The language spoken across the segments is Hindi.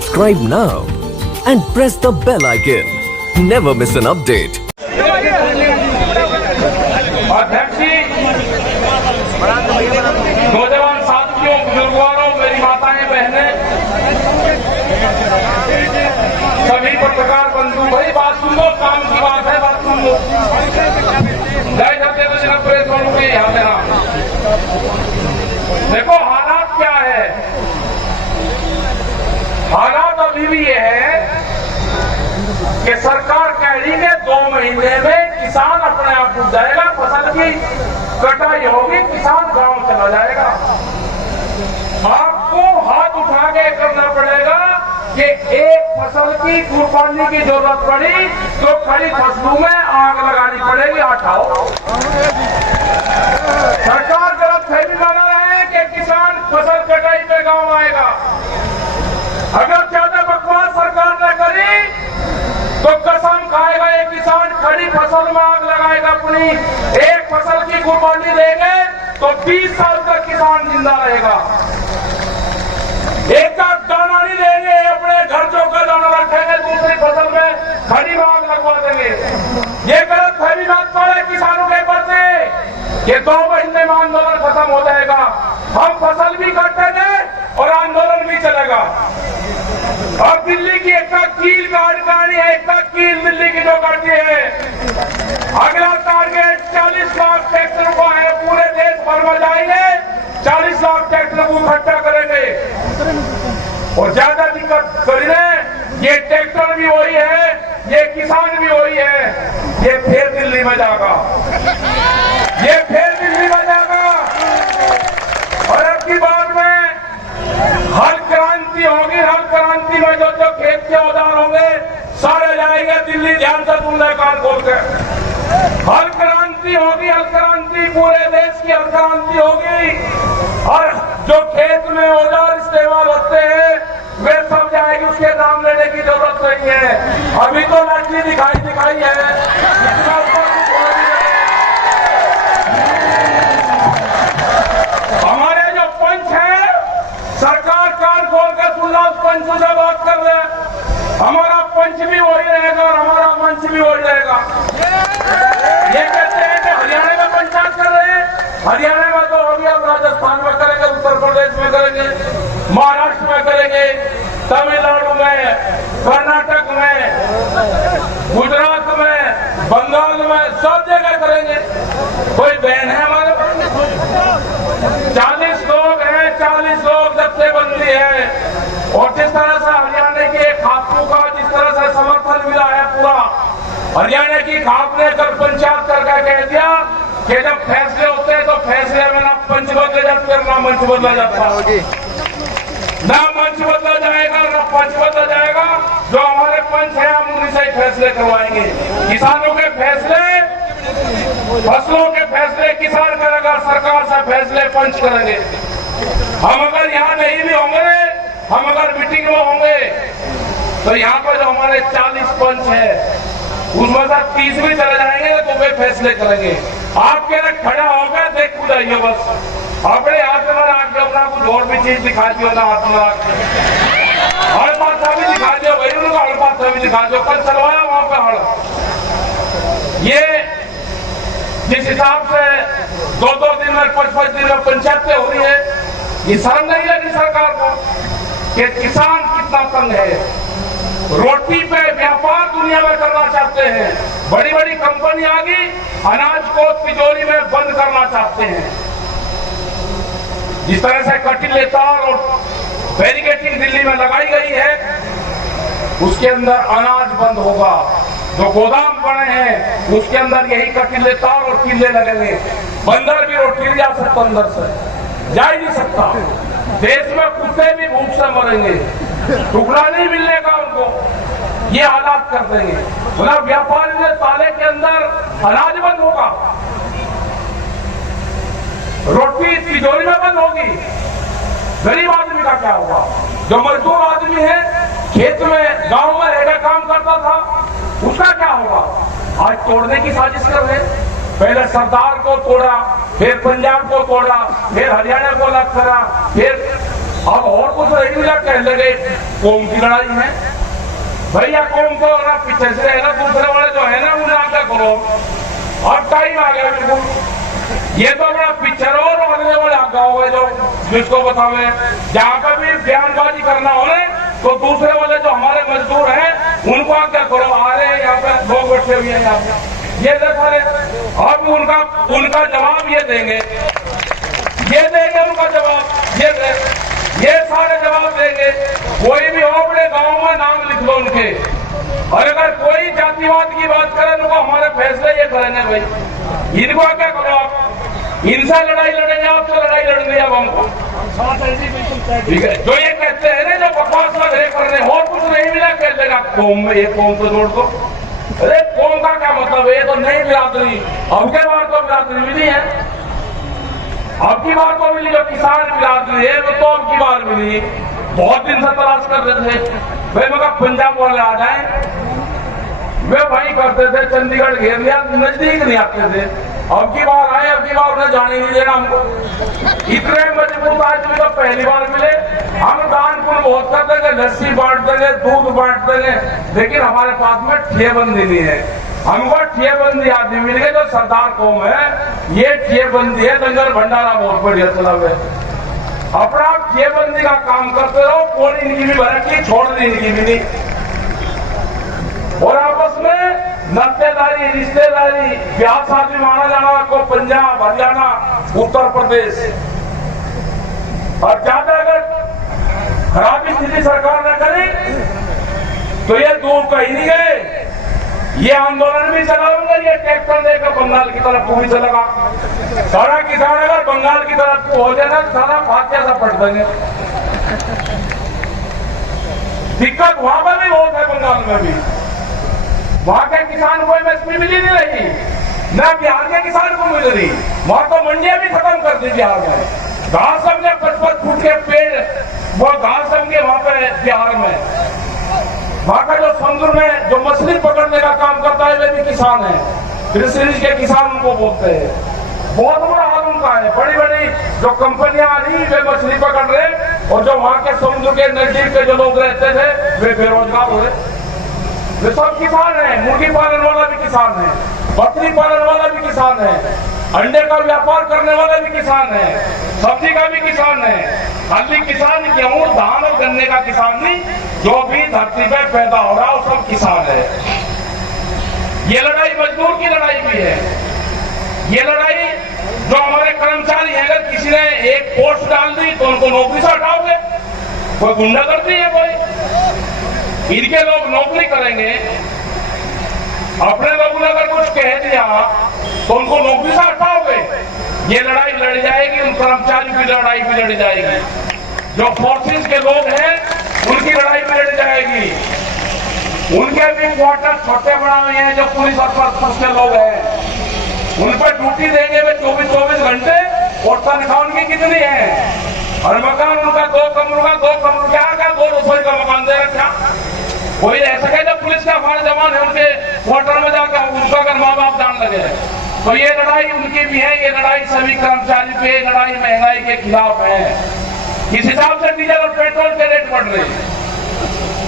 Subscribe now and press the bell icon. Never miss an update. अध्यक्ष जी, नौजवान साथियों, बुजुर्गों, मेरी माताएं बहनें, सभी पत्रकार बंधु, भाई बात सुन लो, काम की बात है, बात सुन लो। जय जाते तो जिला प्रेस वालों के यहाँ देना। देखो हालात क्या है, हालात अभी भी ये है कि सरकार कह रही है 2 महीने में किसान अपने आप उठ जाएगा, फसल की कटाई होगी, किसान गांव चला जाएगा। आपको हाथ उठा के करना पड़ेगा कि एक फसल की कुर्बानी की जरूरत पड़ी तो खड़ी फसलों में आग लगानी पड़ेगी, हटाओ। सरकार गलतफहमी बना रहे हैं कि किसान फसल कटाई पे गांव आएगा। अगर ज्यादा बकवास सरकार ने करी तो कसम खाएगा ये किसान खड़ी फसल में आग लगाएगा अपनी। एक फसल की कुर्बानी देंगे तो 20 साल तक किसान जिंदा रहेगा। एक का दाना नहीं देंगे, अपने घर का दाना रखेंगे, दूसरी फसल में खड़ी में आग लगवा देंगे। ये गलत फहमी मत पड़े किसानों के प्रति कि 2 महीने में आंदोलन खत्म हो जाएगा। हम फसल भी काटेंगे और आंदोलन भी चलेगा। और दिल्ली की एक कील गाड़ी है, एक कील दिल्ली की जो गाड़ी है, अगला टारगेट 40 लाख ट्रैक्टर का है। पूरे देश भर में जाएंगे, 40 लाख ट्रैक्टर को इकट्ठा करेंगे। और ज्यादा दिक्कत करें, ये ट्रैक्टर भी वही है, ये किसान भी वही है, ये फिर दिल्ली में जाएगा, ये फिर दिल्ली में जाएगा। और अब की बात में हर क्रांति होगी, हर क्रांति में जो खेत के औजार होंगे सारे जाएंगे दिल्ली। ध्यान से सुन ले कान खोल के, हर क्रांति होगी, हर क्रांति पूरे देश की हर क्रांति होगी। और जो खेत में औजार इस्तेमाल होते हैं वे सब जाएंगे, उसके नाम लेने की जरूरत नहीं है। अभी तो लाठी दिखाई है, हमारे जो पंच है, सरकार कान खोल के सुनना, उस पंच से बात कर रहे हैं। हमारा पंच भी वही रहेगा और हमारा मंच भी वही रहेगा। ये कहते हैं कि हरियाणा में पंचायत कर रहे हैं, हरियाणा में तो हो गया, राजस्थान में करेंगे, उत्तर प्रदेश में करेंगे, महाराष्ट्र में करेंगे, तमिलनाडु में, कर्नाटक में, गुजरात में, बंगाल में, सब जगह करेंगे। कोई बहन है हमारे 40 लोग हैं, 40 लोग जत्थेबंदी है। और जिस तरह से हरियाणा की एक खापू का जिस तरह से समर्थन मिला है, पूरा हरियाणा की खाप ने कल पंचायत करके कह दिया कि जब फैसले होते हैं तो फैसले में ना पंच बदले जाते हैं, ना मंच बदला जाता, ना मंच बदला जाएगा, ना पंच बदला जाएगा। जो हमारे पंच है हम उन्हीं से फैसले करवाएंगे। किसानों के फैसले, फसलों के फैसले किसान करेगा, सरकार से फैसले पंच करेंगे। हम अगर यहाँ नहीं भी होंगे, हम अगर मीटिंग में होंगे तो यहाँ पर जो हमारे 40 पंच है उसमें से 30 भी चले जाएंगे तो वे फैसले करेंगे। आपके लिए खड़ा होगा, देख बुझाइए बस, अपने हाथ में रख के अपना कुछ और भी चीज दिखा दियो ना, हाथ में रख हड़ पाथा भी दिखा दो भाई, उनको हड़ पाथा भी दिखा दो। कल चलवाया वहां पे हड़। ये जिस हिसाब से 2-2 दिन में 5-5 दिन में पंचायतें हो रही है, ये शर्म नहीं लगी सरकार को कि किसान कितना तंग है। रोटी पे व्यापार दुनिया में करना चाहते हैं, बड़ी बड़ी कंपनी आ गई, अनाज को तिजोरी में बंद करना चाहते हैं। जिस तरह से कटिले तार और बैरिकेडिंग दिल्ली में लगाई गई है, उसके अंदर अनाज बंद होगा। जो गोदाम बने हैं उसके अंदर यही कटिले तार और किले लगेंगे। बंदर भी रोटी नहीं जा सकता, अंदर से जा ही नहीं सकता। देश में कुत्ते भी भूख से मरेंगे, टुकड़ा नहीं मिलने का उनको, ये हालात कर देंगे। मतलब व्यापारी ने ताले के अंदर अनाज बंद होगा, रोटी तिजोरी में बंद होगी। गरीब आदमी का क्या होगा? जो मजदूर आदमी है, खेत में गांव में रहकर काम करता था, उसका क्या होगा? आज तोड़ने की साजिश कर रहे हैं। पहले सरदार को तोड़ा, फिर पंजाब को तोड़ा, फिर हरियाणा को अलग करा, फिर अब और कुछ नहीं मिला, कहने लगे कौम की लड़ाई है। भैया कौम तो ना पीछे से है ना, दूसरे वाले जो है ना उन्हें आगे करो। अब टाइम आ गया बिल्कुल, ये तो अपना पिक्चर और अगले वाले आगे हो गए जो जिसको बतावे। जहाँ पर भी बयानबाजी करना हो तो दूसरे वाले जो हमारे मजदूर हैं उनको आगे करो। आ रहे यहाँ पे लोग बैठे हुए हैं, यहाँ पे ये देखो रहे। अब उनका जवाब ये देंगे उनका जवाब ये सारे जवाब देंगे। कोई भी हो अपने गांव में नाम लिख लो उनके, और अगर कोई जातिवाद की बात करे तो हमारे फैसले ये करेंगे भाई। इनको क्या करो आप, इनसे लड़ाई लड़ेंगे, आपसे लड़ाई लड़ेंगे अब हमको। ठीक है, जो ये कहते हैं ना, जो बकवास लग रहे कर रहे, और कुछ नहीं मिला कह देगा कौम में, ये कौम को जोड़ दो। अरे कौम का क्या मतलब है, ये तो नई बिरादरी। अब के बार तो बिरादरी मिली है, अब की बार तो मिली, जो किसान बिरादरी है वो तो अब की बार मिली। बहुत दिन से तलाश कर रहे थे भाई, मगर पंजाब वाले आ जाए, वे भाई करते थे, चंडीगढ़ घेर लिया, नजदीक नहीं आते थे। अब की बार आए, अब की बार उन्हें जाने नहीं देना हमको। इतने मजबूत आज तो पहली बार मिले। हम दान पुण्य बहुत कर देंगे, लस्सी बांट देंगे, दूध बांट देंगे, लेकिन हमारे पास में ठेबंदी नहीं है। हमको ठेबंदी आदमी मिल गए जो सरदार कौम है, ये ठेबंदी है, लंगर भंडारा बहुत बढ़िया चला हुआ है। अपना ठेबंदी का काम करते रहो, कोई इनकी भी भरती छोड़ दी, इनकी भी नहीं। और आपस में नातेदारी, रिश्तेदारी, ब्याह शादी माना जाना को पंजाब, हरियाणा, उत्तर प्रदेश। और ज्यादा अगर खराब स्थिति सरकार न करे तो ये दूर कहीं नहीं गए, ये आंदोलन भी चलाऊंगा, ये ट्रैक्टर देकर बंगाल की तरफ भी चलेगा। सारा किसान अगर बंगाल की तरफ को हो जाए ना, सारा फात्या सा पट देंगे। दिक्कत वहां पर भी बहुत है, बंगाल में भी। वहां के किसान को एमएसपी मिली नहीं रही, न बिहार के किसान को मिल रही। वहां तो मंडियां भी खत्म कर दी बिहार में। घास समझे 55 फुट के पेड़, वो घास समझे वहां पे बिहार में। वहां का जो समुद्र में जो मछली पकड़ने का काम करता है वे भी किसान है, कृषि के किसान उनको बोलते हैं। बहुत बड़ा हाल उनका है। बड़ी बड़ी जो कंपनियां आ रही वे मछली पकड़ रहे, और जो वहां के समुद्र के नजदीक के जो लोग रहते थे वे बेरोजगार हो रहे। वे सब किसान है। मुर्गी पालन वाला भी किसान है, बकरी पालन वाला भी किसान है, अंडे का व्यापार करने वाला भी किसान है, सब्जी का भी किसान है। खाली किसान गेहूं, धान और गन्ने का किसान नहीं, जो भी धरती पे पैदा हो रहा है वो सब किसान है। ये लड़ाई मजदूर की लड़ाई भी है। ये लड़ाई जो हमारे कर्मचारी हैं, अगर किसी ने एक पोस्ट डाल दी तो उनको नौकरी से हटाओगे, कोई गुंडागर्दी है कोई, इनके लोग नौकरी करेंगे। अपने लोगों ने अगर कुछ कह दिया तो उनको नौकरी से हटाओगे। ये लड़ाई लड़ी जाएगी, उन कर्मचारियों की लड़ाई भी लड़ी जाएगी। जो फोर्सेस के लोग हैं उनकी लड़ाई भी लड़ी जाएगी। उनके भी क्वार्टर छोटे बड़ा हुए हैं, जो पुलिस और फोर्स के लोग हैं उन पर ड्यूटी देंगे वे 24 घंटे, और तनख्वाह उनकी कितनी है। और मकान उनका 2 कमरों का 2 कमरों क्या 2 रसोई का मकान दे रखा। कोई ऐसा कहे जब पुलिस का हमारे जवान है उनके क्वार्टर में जाकर उनका अगर माँ बाप जान लगे, तो ये लड़ाई उनकी भी है। ये लड़ाई सभी कर्मचारी पे, लड़ाई महंगाई के खिलाफ है। इस हिसाब से डीजल और पेट्रोल के रेट बढ़ रहे,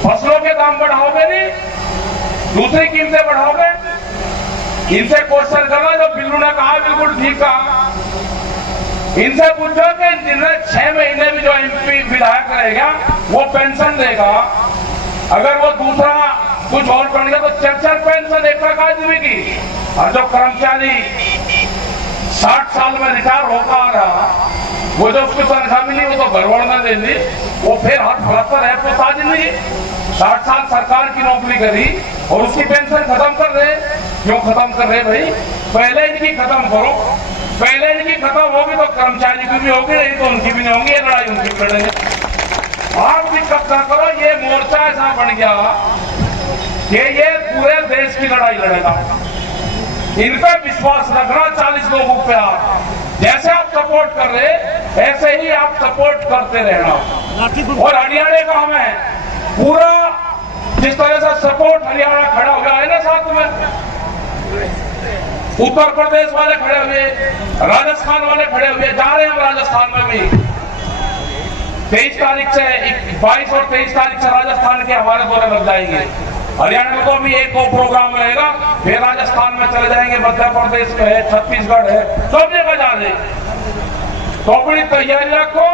फसलों के दाम बढ़ाओगे नहीं, दूसरी कीमतें बढ़ाओगे। इनसे क्वेश्चन करना, जो बिल्लू ने कहा बिल्कुल ठीक कहा। इनसे पूछो कि जिन्हें 6 महीने भी जो एमपी विधायक रहेगा वो पेंशन देगा, अगर वो दूसरा कुछ और बन गया तो 4 पेंशन एक लाख आदमी की। और जो कर्मचारी 60 साल में रिटायर होकर आ रहा, वो जो उसकी तनख्वाह मिली वो तो भरवड़ में दे दी, वो फिर हाथ फड़कर है तो ताज नहीं। 60 साल सरकार की नौकरी करी और उसकी पेंशन खत्म कर रहे। क्यों खत्म कर रहे भाई? पहले इनकी खत्म करो। पहले इनकी खत्म होगी तो कर्मचारी की भी होगी, नहीं तो उनकी भी नहीं होगी। ये लड़ाई उनकी लड़ेंगे। आप दिक्कत ना करो। ये मोर्चा ऐसा बन गया कि ये पूरे देश की लड़ाई लड़ेगा। इन पे विश्वास रखना 40 लोगों पे। आप जैसे आप सपोर्ट कर रहे ऐसे ही आप सपोर्ट करते रहना। और हरियाणा का हमें पूरा जिस तरह से सपोर्ट हरियाणा खड़ा हुआ है ना साथ में, उत्तर प्रदेश वाले खड़े हुए, राजस्थान वाले खड़े हुए, जा रहे हैं हम राजस्थान में भी। 23 तारीख से 22 और 23 तारीख से राजस्थान के हमारे दौरे लग जाएंगे। हरियाणा में तो अभी एक और प्रोग्राम रहेगा, फिर राजस्थान में चले जाएंगे, मध्य प्रदेश में है, छत्तीसगढ़ है, सब जगह जा रहे। तो अपनी तैयारी रखो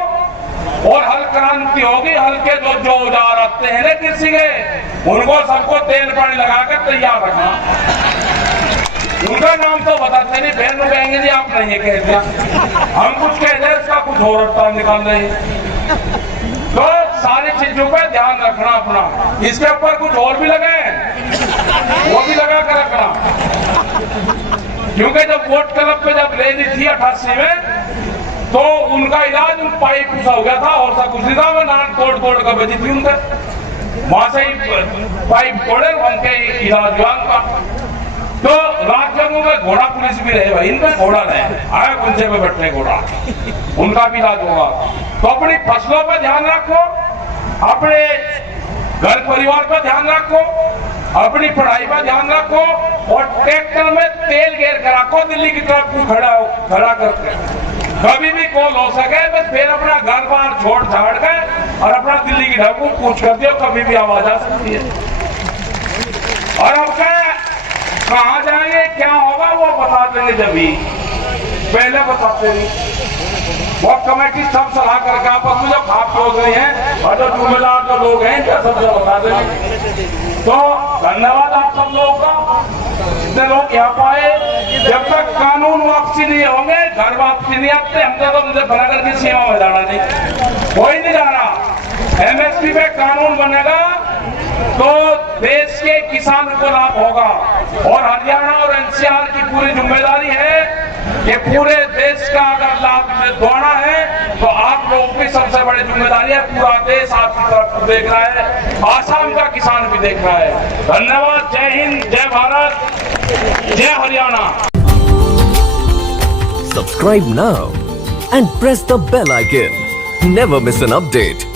और हल क्रांति होगी। हल्के जो औजार आते हैं ना कृषि के, उनको सबको तेल पानी लगा कर तैयार रखना। उनका नाम तो बताते नहीं, बहन लोग कहेंगे जी आप नहीं कह दिया, हम कुछ कह रहे इसका कुछ और रफ्तार निकाल रहे। तो सारी चीजों पे ध्यान रखना अपना। इसके ऊपर कुछ और भी लगे, वो भी लगा कर रखना, क्योंकि जब वोट क्लब पे जब ले ली थी 88 में, तो उनका इलाज पाइप सा हो गया था, और सा कुछ नहीं था। मैं नाक तोड़ कर भेजी थी उनसे, वहां से ही पाइप तोड़े उनके इलाज हुआ उनका। तो राज्यों में घोड़ा पुलिस भी रहे भाई, इनमें घोड़ा रहे आए कुंजे में बैठे घोड़ा, उनका भी इलाज होगा। तो अपनी फसलों पर ध्यान रखो, अपने घर परिवार पर ध्यान रखो, अपनी पढ़ाई पर ध्यान रखो, और ट्रैक्टर में तेल घेर कर रखो दिल्ली की तरफ खड़ा करके। कभी भी कॉल हो सके बस फिर अपना घर बार छोड़ छाड़ कर और अपना दिल्ली की ढाबू पूछ कर दियो, कभी भी आवाज आ सकती है। और अब क्या कहाँ जाएंगे क्या होगा वो बता देंगे, जब भी पहले बताते नहीं। वो कमेटी सब सलाह करके आपस में जो खाप खोज रही है और जो जुम्मेदार जो लोग हैं क्या सब बता देंगे। तो धन्यवाद आप सब लोगों का, जितने लोग यहाँ पाए। जब तक कानून वापसी नहीं होंगे, घर वापसी नहीं आते, हमने तो मुझे बनाकर की सीमा में जाना नहीं, कोई नहीं जा रहा। एमएसपी पे कानून बनेगा तो देश के किसान को लाभ होगा, और हरियाणा और एनसीआर की पूरी जिम्मेदारी है कि पूरे देश का अगर लाभ दोहना है तो आप लोगों की सबसे बड़ी जिम्मेदारी है। पूरा देश आपकी तरफ देख रहा है, आसाम का किसान भी देख रहा है। धन्यवाद। जय हिंद, जय भारत, जय Haryana. Subscribe now and press the bell icon. Never miss an update.